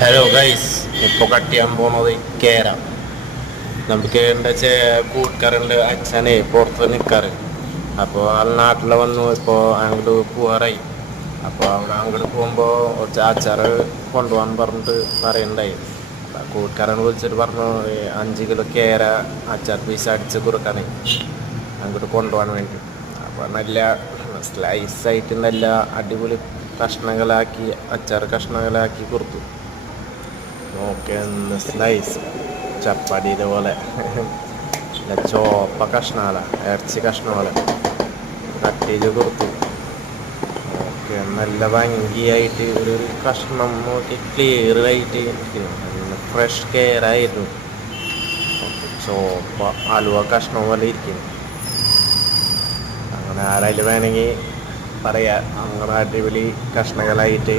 Hello guys ഇപ്പോൾ cut ചെയ്യാൻ പോണത് കേര. നമുക്ക് എന്താ വെച്ചാൽ കൂട്ടുകാരുണ്ട് അച്ഛനെ പുറത്ത് നിൽക്കാറ് അപ്പോൾ ആ നാട്ടിൽ വന്നു ഇപ്പോൾ അങ്ങോട്ട് പോവാറായി. അപ്പോൾ അവിടെ അങ്ങോട്ട് പോകുമ്പോൾ കുറച്ച് അച്ചാറ് കൊണ്ടുപോകാൻ പറഞ്ഞിട്ട് പറയണ്ടായി. അപ്പോൾ കൂട്ടുകാരനെ വിളിച്ചിട്ട് പറഞ്ഞു "ഏ, അഞ്ച് കിലോ കേര അച്ചാർ പീസ് അടിച്ച് കൊടുക്കാനേ. അങ്ങോട്ട് കൊണ്ടുപോകാൻ വേണ്ടി. അപ്പോൾ നല്ല സ്ലൈസ് ആയിട്ട് നല്ല അടിപൊളി കഷ്ണങ്ങളാക്കി അച്ചാർ കഷ്ണങ്ങളാക്കി കൊടുത്തു. ഓക്കെ സ്ലൈസ് ചപ്പാത്തിയുടെ പോലെ ചോപ്പ കഷ്ണാല ഇറച്ചി കഷ്ണ പോലെ കട്ട് ചെയ്ത് കൊടുത്തു ഓക്കെ നല്ല ഭംഗിയായിട്ട് ഒരു കഷ്ണം നോക്കി ക്ലിയർ ആയിട്ട് നല്ല ഫ്രഷ് കെയർ ആയിരുന്നു. ചോപ്പ അലുവ കഷ്ണം പോലെ ഇരിക്കുന്നു. അങ്ങനെ ആരായാലും വേണമെങ്കിൽ പറയാം. അങ്ങനെ അടിപൊളി കഷ്ണങ്ങളായിട്ട്